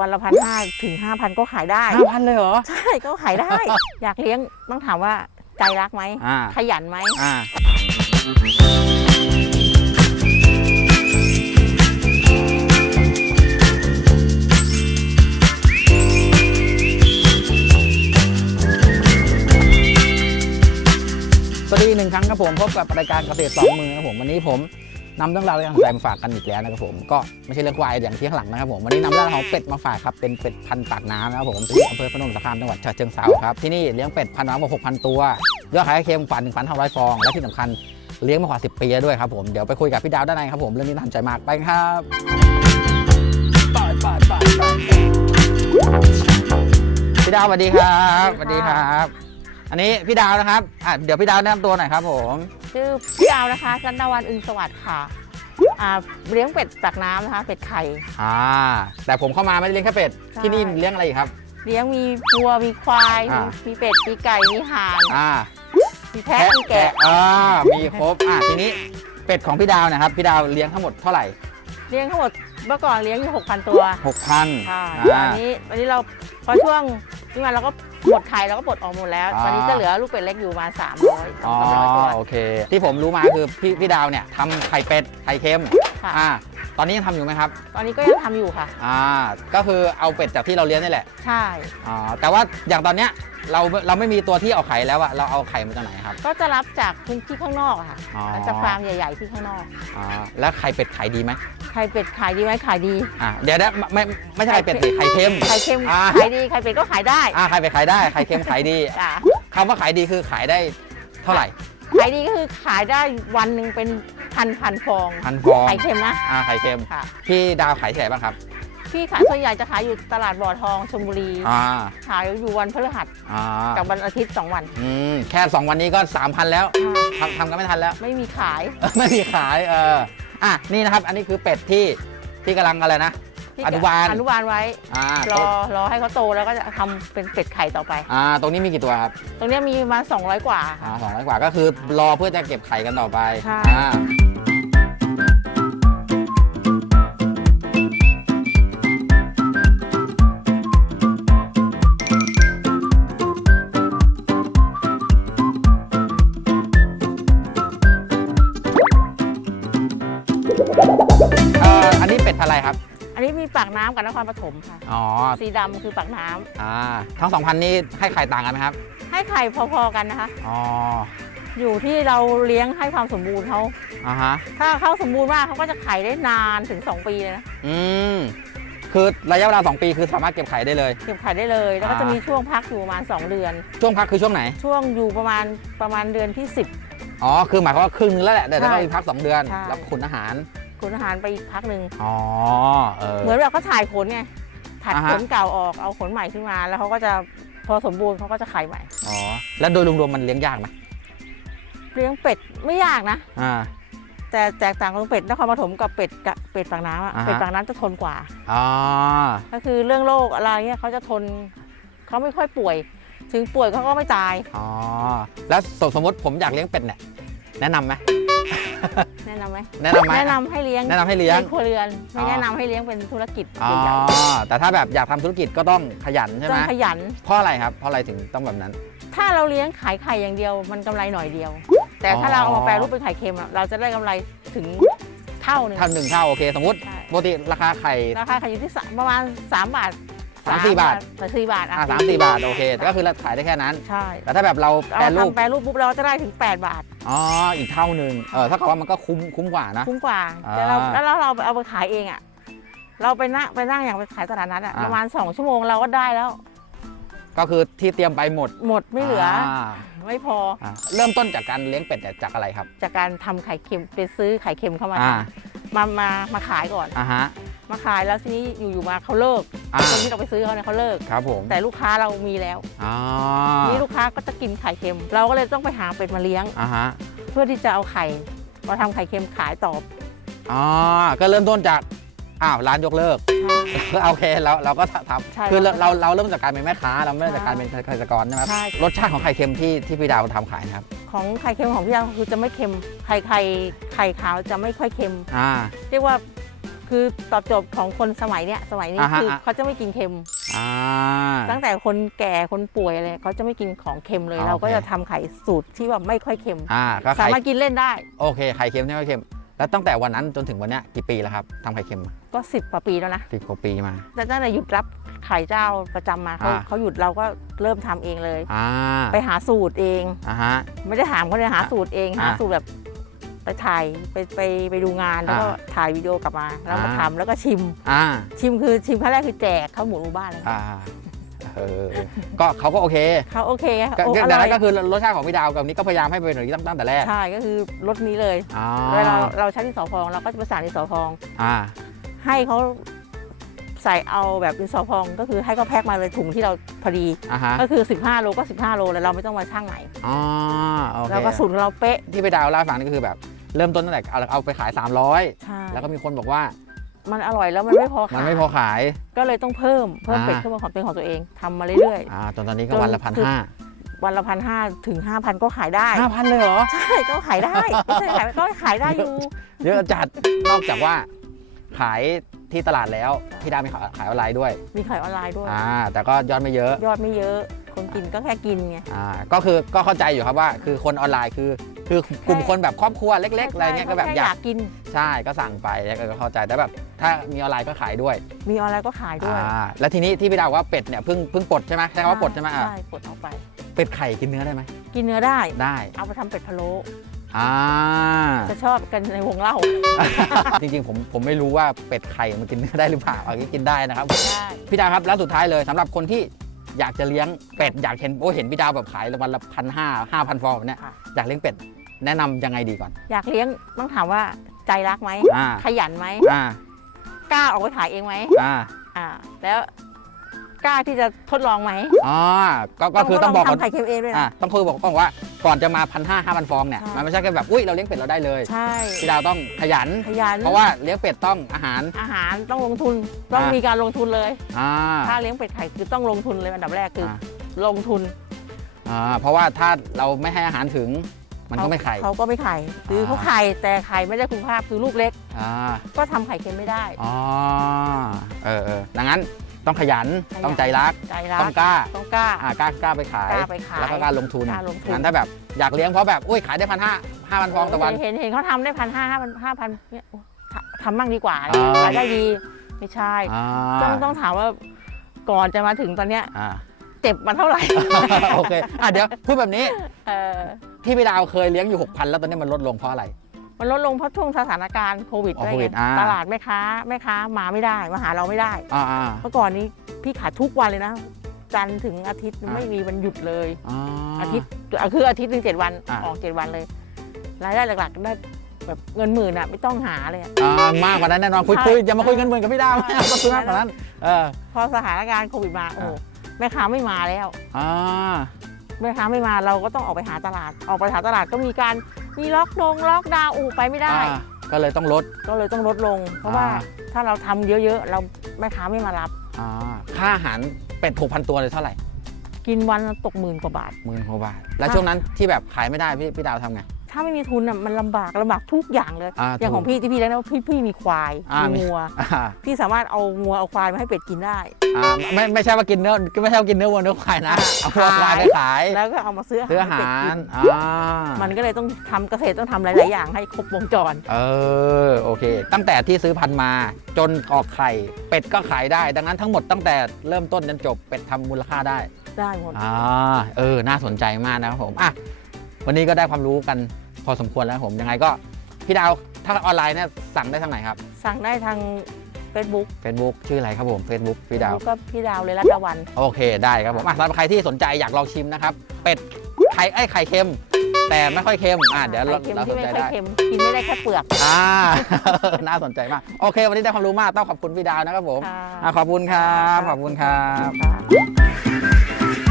วันละพันห้าถึงห้าพันก็ขายได้ ห้าพันเลยเหรอ ใช่ก็ขายได้ อยากเลี้ยงต้องถามว่าใจรักไหม อ่า ขยันไหม อ่า สวัสดีอีกหนึ่งครั้งครับผมพบกับรายการเกษตรสองมือครับผมวันนี้ผม นำเรื่องราวที่น่าสนใจมาฝากกันอีกแล้วนะครับผมก็ไม่ใช่เรื่องควายอย่างที่ข้างหลังนะครับผมวันนี้นำเรื่องของเป็ดมาฝากครับเป็นเป็ดพันปากน้ำนะครับผมที่อำเภอพนมสารคามจังหวัดฉะเชิงเทราครับที่นี่เลี้ยงเป็ดพันน้ำกว่า6,000ตัวยอดขายเค็มกว่งพันห้า1,500ฟองและที่สำคัญเลี้ยงมากว่า10ปีแล้วด้วยครับผมเดี๋ยวไปคุยกับพี่ดาวด้านในครับผมเรื่องนี้น่าสนใจมากไปครับพี่ดาวสวัสดีครับสวัสดีครับ อันนี้พี่ดาวนะครับอะเดี๋ยวพี่ดาวแนะนำตัวหน่อยครับผม ชื่อพี่ดาวนะคะจันทวันอึงสวัสดิ์ค่ะอ่าเลี้ยงเป็ดปากน้ำนะคะ เป็ดไข่ อ่า แต่ผมเข้ามาไม่ได้เลี้ยงแค่เป็ด ใช่ ที่นี่เลี้ยงอะไรอีกครับ เลี้ยงมีวัวมีควายอ่ามีเป็ดมีไก่มีห่านอ่ามีแพะมีแกะอ่ามีครบ อ่าทีนี้เป็ดของพี่ดาวนะครับ พี่ดาวเลี้ยงทั้งหมดเท่าไหร่เลี้ยงทั้งหมดเมื่อก่อนเลี้ยงอยู่ 6,000 ตัวหกพันใช่อ่าตอนนี้ตอนนี้เราพอช่วง ที่มาเราก็หมดไข่เราก็ปลดออกหมดแล้วอ่าตอนนี้จะเหลือลูกเป็ดเล็กอยู่ประมาณ300อ๋อ200ตัว โอเค ที่ผมรู้มาคือพี่พี่ดาวเนี่ยทำไข่เป็ดไข่เค็มค่ะ อ่า ตอนนี้ยังทำอยู่ไหมครับ ตอนนี้ก็ยังทำอยู่ค่ะ อ่า ก็คือเอาเป็ดจากที่เราเลี้ยงนี่แหละ ใช่อ๋อแต่ว่าอย่างตอนเนี้ยเราเราไม่มีตัวที่เอาไข่แล้วอะเราเอาไข่มาจากไหนครับ ก็จะรับจากพื้นที่ข้างนอกอะค่ะอ๋อจากฟาร์มใหญ่ ๆ ที่ข้างนอกอ๋อแล้วไข่เป็ดขายดีไหมไข่เป็ดขายดีไหมขายดี อ่า เดี๋ยวนะไม่ไม่ไม่ใช่ไข่เป็ดสิไข่เค็ม ไข่เค็มอ่า ขายดี ไข่เป็ดก็ขายได้อ่า ไข่เป็ดขายได้ ไข่เค็มขายดีจ้ะคำว่าขายดีคือขายได้เท่าไหร่ ขายดีก็คือขายได้วันหนึ่งเป็น พันพันฟองพันฟอง ไข่เค็มนะอ่าไข่เค็มค่ะ พี่ดาวขายที่ไหนบ้างครับ พี่ขายส่วนใหญ่จะขายอยู่ตลาดบ่อทองชลบุรี อ่าขายอยู่วันพฤหัสอ่ากับวันอาทิตย์สองวัน อืมแค่ 2 วันนี้ก็ 3,000 แล้วทำทำกันไม่ทันแล้ว ไม่มีขาย ไม่มีขายเอออะนี่นะครับ อันนี้คือเป็ดที่ที่กำลังอะไรนะที่อนุบาล อนุบาลไว้ อ่ารอรอให้เขาโตแล้วก็จะทำเป็นเป็ดไข่ต่อไป อ่าตรงนี้มีกี่ตัวครับตรงเนี้ยมีประมาณ200 กว่าอ่าค่ะสองร้อยกว่าก็คือรอเพื่อจะเก็บไข่กันต่อไปใช่ อ่าำกับนครปฐมค่ะ อ๋อสีดำคือปากน้ำอ่าทั้งสองพันนี้ให้ไข่ต่างกันไหมครับให้ไข่พอๆกันนะคะ อ๋ออยู่ที่เราเลี้ยงให้ความสมบูรณ์เขาอ่าฮะถ้าเขาสมบูรณ์มากเขาก็จะไข่ได้นานถึง 2 ปีเลยนะอืมคือระยะเวลา 2 ปีคือสามารถเก็บไข่ได้เลย เก็บไข่ได้เลยแล้วก็อ่าจะมีช่วงพักอยู่ประมาณ 2 เดือน ช่วงพักคือช่วงไหน ช่วงอยู่ประมาณประมาณเดือนที่อ๋อคือหมายความว่าครึ่งนึงแล้วแหละแต่ใช่ต้องมีพัก2เดือน ใช่ แล้วขุนอาหาร10 ขุนอาหารไปอีกพักหนึ่งอ๋อเออ เหมือนแบบเขาถ่ายขนไงถัดอ่าฮะขนเก่าออกเอาขนใหม่ขึ้นมาแล้วเขาก็จะพอสมบูรณ์เขาก็จะไข่ใหม่อ๋อแล้วโดยรวมๆมันเลี้ยงยากไหมเลี้ยงเป็ดไม่ยากนะ อ่า แต่แตกต่างของเป็ดนครปฐมกับเป็ดกับเป็ดปากน้ำอะอ่าฮะ เป็ดปากน้ำจะทนกว่า อ๋อก็คือเรื่องโรคอะไรเงี้ยเขาจะทนเขาไม่ค่อยป่วย ถึงป่วยเขาก็ไม่ตาย อ๋อแล้วสมสมมติผมอยากเลี้ยงเป็ดเนี่ยแนะนำไหม แนะนำไหมแนะนำไหมแนะนำให้เลี้ยงแนะนำให้เลี้ยง ในครัวเรือนไม่อ๋อแนะนำให้เลี้ยงเป็นธุรกิจอ๋อ ใหญ่แต่ถ้าแบบอยากทำธุรกิจก็ต้องขยันๆใช่ต้ไหอมงขยัน เพราะอะไรครับ เพราะอะไรถึงต้องแบบนั้น ถ้าเราเลี้ยงขายไข่อย่างเดียวมันกำไรหน่อยเดียว แต่ถ้าอ๋อเราเอามาแปรรูปเป็นไข่เค็มอะเราจะได้กำไรถึงเท่าหนึงถ้าหนึ่งเท่าโอเค สมมติใช่ ปกติราคาไข่ ราคาไข่อยู่ที่สามประมาณ 3 บาท สามสี่บาทสามสี่บาทอ่าสามสี่บาทโอเคก็คือเราขายได้แค่นั้น ใช่แต่ถ้าแบบเราเอาแปรมารูป ทำแปรรูปปุ๊บเราจะได้ถึง 8 บาท อ๋อ อีกเท่าหนึ่งเออถ้ากับว่ามันก็คุ้มคุ้มกว่านะ คุ้มกว่าอ่าแต่เราแล้วเราเอาไปขายเองอะ เราไปนั่งไปนั่งอย่างไปขายตลาดนัดอะอ่า ประมาณ 2 ชั่วโมงเราก็ได้แล้ว ก็คือที่เตรียมไปหมดหมดไม่เหลืออาไม่พออ่าเริ่มต้นจากการเลี้ยงเป็ดเนี่ยจากอะไรครับจากการทำไข่เค็มไปซื้อไข่เค็มเข้ามาอ่าทำมามามาขายก่อน อ่าฮะ มาขายแล้วทีนี้อยู่ๆมาเขาเลิกอ่า คนที่เราไปซื้อเขาเนี่ยเขาเลิก ครับผมแต่ลูกค้าเรามีแล้วอ๋อนี่ลูกค้าก็จะกินไข่เค็ม เราก็เลยต้องไปหาเป็ดมาเลี้ยง อ่าฮะเพื่อที่จะเอาไข่มาทำไข่เค็มขายต่ออ๋อก็เริ่มต้นจากอ้าวร้านยกเลิก โอเคเราเราก็ทใช่ำคือเราเราเราเราเริ่มจากการเป็นแม่ค้า เราไม่ได้ใช่จากการเป็นเกษตรกรใช่ไหมครับใช่ รสชาติของไข่เค็มที่ที่พี่ดาวทำขายนะครับของไข่เค็มของพี่ยาคือจะไม่เค็มไข่ไข่ไข่ขาวจะไม่ค่อยเค็ม อ่าเรียกว่า คือตอบโจทย์ของคนสมัยเนี้ยสมัยนี้อ่าฮะ คืออะเขาจะไม่กินเค็ม อ่า ตั้งแต่คนแก่คนป่วยอะไรเขาจะไม่กินของเค็มเลยอ๋อเราก็โอเค จะทำไข่สูตรที่แบบไม่ค่อยเค็ม อ่าก็สาไข่มารถกินเล่นได้โอเคไข่เค็มเนี่ยไม่เค็ม แล้วตั้งแต่วันนั้นจนถึงวันเนี้ยกี่ปีแล้วครับทำไข่เค็มมาก็สิบกว่าปีแล้วนะสิบกว่าปีมา แต่ตั้งแต่หยุดรับไข่เจ้าประจำมาเขาอ่า เขาหยุดเราก็เริ่มทำเองเลย อ่าไปหาสูตรเอง อ่าฮะ ไม่ได้ถามเขาเลยหาสูตรเองอ่าหาสูตรแบบ ไปถ่ายไปไปไปดูงานแล้วก็อ่าถ่ายวิดีโอกลับมา แล้วมาอ่า ทำแล้วก็ชิม อ่าชิมคือชิมครั้งแรกคือแจกข้าวหมูหมู่บ้านเลยอ่าเออก็เขาก็โอเคเขาโอเคไงก็โอ้ก็อดังร่อนั้ยนก็คือรสชาติของพี่ดาวกับนี้ก็พยายามให้เป็นอย่างนี้ตั้งตั้งแต่แรกใช่ก็คือรสนี้เลยอ่าเวลาเราใช้ที่สอพองเราก็จะประสานที่สอพอง อ่าให้เขาใส่เอาแบบดินสอพองก็คือให้เขาแพ็คมาเลยถุงที่เราพอดี อ่าฮะก็คือ 15 โลก็ 15 โลแล้วเราไม่ต้องมาชั่งใหม่อ๋อโอเค แล้วก็สูตรของเราเป๊ะ ที่พี่ดาวเล่าให้ฟังนี่ก็คือแบบ เริ่มต้นตั้งแต่เอาเอาไปขาย300ใช่แล้วก็มีคนบอกว่ามันอร่อยแล้วมันไม่พอมันขายไม่พอขาย ก็เลยต้องเพิ่มเพิ่มอ่า เป็ดขึ้นมาของเป็นของตัวเองทำมาเรื่อย อ่าจนตอนนี้ก็จนวันละพันห้าๆ วันละพันห้าถึง5,000ก็ขายได้ห้าพันเลยเหรอ ใช่ก็ขายได้ไม่ใช่ขายก็ขายได้อยู่ เยอะจัด นอกจากว่า ขายที่ตลาดแล้ว พี่ดาวมีขายขายออนไลน์ด้วย มีขายออนไลน์ด้วย อ่า แต่ก็ยอดไม่เยอะ ยอดไม่เยอะ คนกินก็แค่กินไง อ่าก็คือก็เข้าใจอยู่ครับว่า คือคนออนไลน์คือคือกลุ่มคนแบบครอบครัวเล็ก ๆ อะไรเงี้ยก็แบบค่อยากกิน ใช่ก็สั่งไปแล้วก็เข้าใจแต่แบบถ้ามีออนไลน์ก็ขายด้วยมีออนไลน์ก็ขายด้วยอ่าแล้วทีนี้ที่พี่ดาวว่าเป็ดเนี่ยเพิ่งเพิ่งปลดใช่ไหมใช้คำว่าปลดใช่ไหมอะใช่ปลดออกไป เป็ดไข่กินเนื้อได้ไหมกินเนื้อได้ ได้เอาไปทำเป็ดพะโล้อ่า จะชอบกันในวงเล่าจริงๆผมผมไม่รู้ว่าเป็ดไข่มันกินเนื้อได้หรือเปล่าอันนี้กินได้นะครับ ได้ พี่ดาวครับแล้วสุดท้ายเลยสำหรับคนที่ อยากจะเลี้ยงเป็ดอยากเห็นโอ้เห็นพี่ดาวแบบขายวันละพันห้าห้าพันฟองแบบเนี้ยค่ะ อยากเลี้ยงเป็ดแนะนำยังไงดีก่อน อยากเลี้ยงต้องถามว่าใจรักไหมอ่า ขยันไหมอ่ากล้าออกไปขายเองไหมอ่า อ่า แล้ว กล้าที่จะทดลองไหมอ๋อก็ก็คือต้องบอกก่อนทำไข่เค็มเองด้วยอ่านะ ต้องคือบอกต้องบอกว่าก่อนจะมาพันห้าห้าพันฟองเนี่ยใช่ มันไม่ใช่แค่แบบอุ้ยเราเลี้ยงเป็ดเราได้เลยใช่พี่ดาวต้องขยัน ขยันเพราะว่าเลี้ยงเป็ดต้องอาหาร อาหารต้องลงทุนต้องอ่ามีมีการลงทุนเลย อ่า ถ้าเลี้ยงเป็ดไข่คือต้องลงทุนเลยอันดับแรกคือออ่าลงทุนอ่าเพราะว่าถ้าเราไม่ให้อาหารถึงมันก็ไม่ไข่ เขาก็ไม่ไข่หรืออาเขาไข่แต่ไข่ไม่ได้คุณภาพคือลูกเล็ก อ่าก็ทำไข่เค็มไม่ได้ อ๋อเออเออดังนั้น ต้องขยันขยัน ต้องใจรัก ใจรัต้กองกล้าต้องกล้า อ่ากล้ากล้าไปขาย กล้าไปขายแล้วก็กล้าลงทุนกล้าลงทุน งั้นถ้าแบบอยากเลี้ยงเพราะแบบอุ้ยขายได้พันห้าห้าพันฟองต่อวัน เห็นเห็นเขาทำได้พันห้าห้าพันห้าพันเนี่ยโอ้ทำทำมั่งดีกว่าอ่ารายได้ดีไม่ใช่ อ่าต้องต้องถามว่าก่อนจะมาถึงตอนเนี้ยอ่า เจ็บมาเท่าไหร่ โอเคอะเดี๋ยวพูดแบบนี้ เออที่พี่ดาวเคยเลี้ยงอยู่ 6,000 แล้วตอนนี้มันลดลงเพราะอะไร มันลดลงเพราะช่วงสถานการณ์โควิดอ๋อด้วยโควิไงดอ่า ตลาดแม่ค้าแม่ค้ามาไม่ได้มาหาเราไม่ได้ อ่าอ่า เมื่อก่อนนี้พี่ขายทุกวันเลยนะ จันทร์ถึงอาทิตย์อ่า ไม่มีวันหยุดเลย อ่า อาทิตย์คืออาทิตย์หนึ่งเจ็ดวันอ่า ออกเจ็ดวันเลยรายได้หลักๆได้แบบเงินหมื่นอะไม่ต้องหาเลยอะ อ่ามากกว่านั้นแน่นอนคุยใช่คุยอย่ามาคุยเงินหมื่นกับพี่ดาวไม่เอาต้องคุยมากกว่านั้นเออ พอสถานการณ์โควิดมาโอ้โหแม่ค้าไม่มาแล้ว อ่า แม่ค้าไม่มาเราก็ต้องออกไปหาตลาด ออกไปหาตลาดก็มีการมีล็อกดงล็อกดาวน์อูไปไม่ได้ อ่าก็เลยต้องลด ก็เลยต้องลดลง เพราะว่าอ่า ถ้าเราทำเยอะๆ เราแม่ค้าไม่มารับ อ่าค่าอาหารเป็ดหกพันตัวเลยเท่าไหร่กินวันละตกหมื่นกว่าบาท หมื่นกว่าบาท แล้วค่ะช่วงนั้นที่แบบขายไม่ได้พี่พี่ดาวทำไง ถ้าไม่มีทุนอะมันลำบากลำบากทุกอย่างเลย อ่าอย่างของถูกพี่ที่พี่เลี้ยงนะพี่พี่มีควายอ่ามี มีงัว อ่าพี่สามารถเอางัวเอาควายมาให้เป็ดกินได้ อ่าไม่ไม่ใช่ว่ากินเนื้อไม่ใช่ว่ากินเนื้อวัวเนื้อควายนะอ่าเอาวัวควายไปขายแล้วก็เอามาซื้ออาซื้ออาหารหาให้เป็ดกิรนอ่ามันก็เลยต้องทำเกษตรต้องทำหลาย ๆ อย่างให้ครบวงจร เออโอเค ตั้งแต่ที่ซื้อพันธุ์มาจนออกไข่เป็ดก็ขายได้ ดังนั้นทั้งหมดตั้งแต่เริ่มต้นจนจบเป็ดทำมูลค่าได้ ได้หมด อ่า เออ น่าสนใจมากนะครับผม อะ วันนี้ก็ได้ความรู้กัน พอสมควรแล้วผมยังไงก็พี่ดาวถ้าออนไลน์เนี่ยสั่งได้ทางไหนครับ สั่งได้ทาง Facebook Facebook ชื่ออะไรครับผม Facebook พี่ดาว ก็พี่ดาวเลยรัตวัน โอเคได้ครับผมอะสำหรับใครที่สนใจอยากลองชิมนะครับ เป็ดไข่ไอ้ยไข่เค็ม แต่ไม่ค่อยเค็มอะเดี๋ยวเราไข่เค็มเราสที่นไม่ใจค่อยได้ เค็มกินไม่ได้แค่เปลือกอ่า น่าสนใจมาก โอเค วันนี้ได้ความรู้มาก ต้องขอบคุณพี่ดาวนะครับผมค่ะอะขอบคุณครับ ขอบคุณครับ ค่ะ